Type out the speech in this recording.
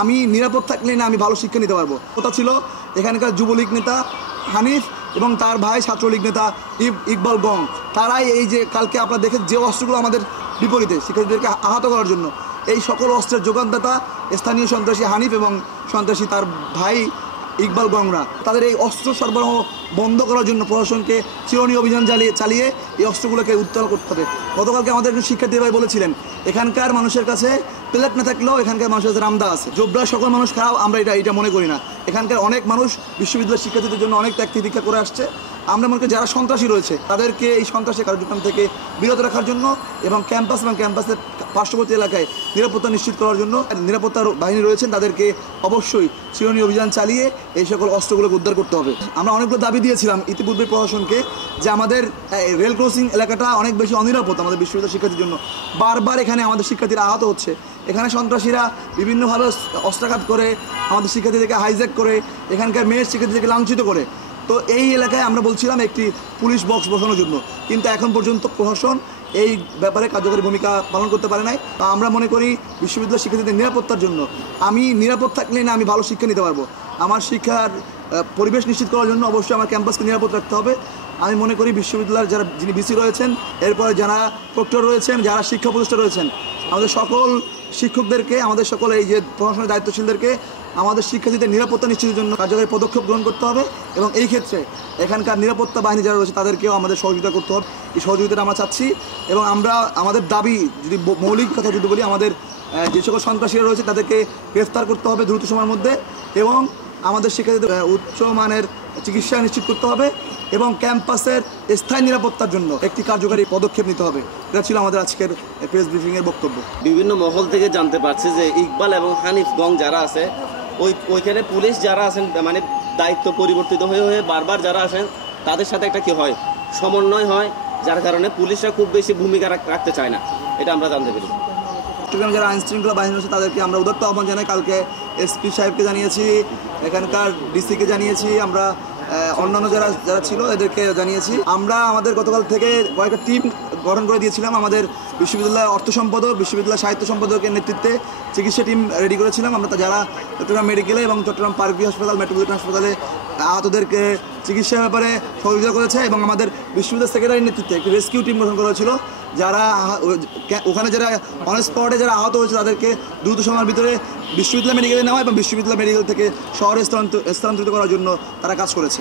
আমি নিরাপদ থাকলে না আমি ভালো শিক্ষা নিতে পারবো। কথা ছিল এখানকার যুবলীগ নেতা হানিফ এবং তার ভাই ছাত্রলীগ নেতা ইকবাল গং, তারাই এই যে কালকে আপনারা দেখেন যে অস্ত্রগুলো আমাদের বিপরীতে শিক্ষার্থীদেরকে আহত করার জন্য, এই সকল অস্ত্রের যোগানদাতা স্থানীয় সন্ত্রাসী হানিফ এবং সন্ত্রাসী তার ভাই ইকবাল গংরা। তাদের এই অস্ত্র সরবরাহ বন্ধ করার জন্য প্রশাসনকে চিরুনি অভিযান চালিয়ে এই অস্ত্রগুলোকে উত্তোলন করতে হবে। গতকালকে আমাদের একজন শিক্ষার্থী ভাই বলেছিলেন এখানকার মানুষের কাছে প্লেট না থাকলেও এখানকার মানুষের কাছে রামদা আছে। জোবরা সকল মানুষ খারাপ আমরা এটা মনে করি না। এখানকার অনেক মানুষ বিশ্ববিদ্যালয়ের শিক্ষার্থীদের জন্য অনেক ত্যাগ তিতিক্ষা করে আসছে। আমরা মনে করি যারা সন্ত্রাসী রয়েছে তাদেরকে এই সন্ত্রাসী কার্যক্রম থেকে বিরত রাখার জন্য এবং ক্যাম্পাসের পার্শ্ববর্তী এলাকায় নিরাপত্তা নিশ্চিত করার জন্য নিরাপত্তার বাহিনী রয়েছেন, তাদেরকে অবশ্যই চিরুনি অভিযান চালিয়ে এই সকল অস্ত্রগুলোকে উদ্ধার করতে হবে। আমরা অনেকগুলো দাবি দিয়েছিলাম ইতিপূর্বে প্রশাসনকে যে আমাদের রেল ক্রসিং এলাকাটা অনেক বেশি অনিরাপদ আমাদের বিশ্ববিদ্যালয়ের শিক্ষার্থীর জন্য। বারবার এখানে আমাদের শিক্ষার্থীরা আহত হচ্ছে। এখানে সন্ত্রাসীরা বিভিন্নভাবে অস্ত্রাঘাত করে আমাদের শিক্ষার্থীদেরকে হাইজ্যাক করে এখানকার মেয়ের শিক্ষার্থীদেরকে লাঞ্ছিত করে। তো এই এলাকায় আমরা বলছিলাম একটি পুলিশ বক্স বসানোর জন্য, কিন্তু এখন পর্যন্ত প্রশাসন এই ব্যাপারে কার্যকরী ভূমিকা পালন করতে পারে নাই। আমরা মনে করি বিশ্ববিদ্যালয়ের শিক্ষার্থীদের নিরাপত্তার জন্য আমি নিরাপদ থাকলে না আমি ভালো শিক্ষা নিতে পারবো। আমার শিক্ষার পরিবেশ নিশ্চিত করার জন্য অবশ্যই আমার ক্যাম্পাসকে নিরাপদ রাখতে হবে। আমি মনে করি বিশ্ববিদ্যালয়ের যিনি ভিসি রয়েছেন, এরপরে যারা প্রক্টর রয়েছেন, যারা শিক্ষা উপদেষ্টা রয়েছেন, আমাদের সকল শিক্ষকদেরকে, আমাদের সকল এই যে প্রশাসনের দায়িত্বশীলদেরকে আমাদের শিক্ষার্থীদের নিরাপত্তা নিশ্চিতের জন্য কার্যকরী পদক্ষেপ গ্রহণ করতে হবে এবং এই ক্ষেত্রে এখানকার নিরাপত্তা বাহিনী যারা রয়েছে তাদেরকেও আমাদের সহযোগিতা করতে হবে। এই সহযোগিতাটা আমরা চাচ্ছি এবং আমরা আমাদের দাবি যদি মৌলিক কথা যদি বলি, আমাদের যে সকল সন্ত্রাসীরা রয়েছে তাদেরকে গ্রেফতার করতে হবে দ্রুত সময়ের মধ্যে এবং আমাদের শিক্ষার্থীদের উচ্চমানের চিকিৎসা নিশ্চিত করতে হবে এবং ক্যাম্পাসের স্থায়ী নিরাপত্তার জন্য একটি কার্যকরী পদক্ষেপ নিতে হবে। এটা ছিল আমাদের আজকের প্রেস ব্রিফিংয়ের বক্তব্য। বিভিন্ন মহল থেকে জানতে পারছি যে ইকবাল এবং হানিফ গং যারা আছে ওইখানে পুলিশ যারা আছেন মানে দায়িত্ব পরিবর্তিত হয়ে বারবার যারা আসেন তাদের সাথে একটা কি হয় সমন্বয় হয়, যার কারণে পুলিশরা খুব বেশি ভূমিকা রাখতে চায় না, এটা আমরা জানতে পেরেছি। চট্টগ্রাম যারা আইনশৃঙ্খলা বাহিনী রয়েছে তাদেরকে আমরা উদাত্ত আহ্বান জানাই। কালকে এসপি সাহেবকে জানিয়েছি, এখানকার ডিসিকে জানিয়েছি, আমরা অন্যান্য যারা ছিল এদেরকে জানিয়েছি। আমরা আমাদের গতকাল থেকে কয়েকটা টিম গঠন করে দিয়েছিলাম। আমাদের বিশ্ববিদ্যালয় অর্থ সম্পাদক, বিশ্ববিদ্যালয় সাহিত্য সম্পাদকের নেতৃত্বে চিকিৎসা টিম রেডি করেছিলাম। আমরা যারা চট্টগ্রাম মেডিকেলে এবং চট্টগ্রাম পার্কভিউ হাসপাতাল, মেট্রোপলিটন হাসপাতালে আহতদেরকে চিকিৎসার ব্যাপারে সহযোগিতা করেছে এবং আমাদের বিশ্ববিদ্যালয় সেক্রেটারির নেতৃত্বে একটি রেস্কিউ টিম গঠন করা হয়েছিল। যারা ওখানে যারা অন স্পটে যারা আহত হয়েছে তাদেরকে দ্রুত সময়ের ভিতরে বিশ্ববিদ্যালয় মেডিকেলে নেওয়া এবং বিশ্ববিদ্যালয় মেডিকেল থেকে শহরে স্থানান্তরিত করার জন্য তারা কাজ করেছে।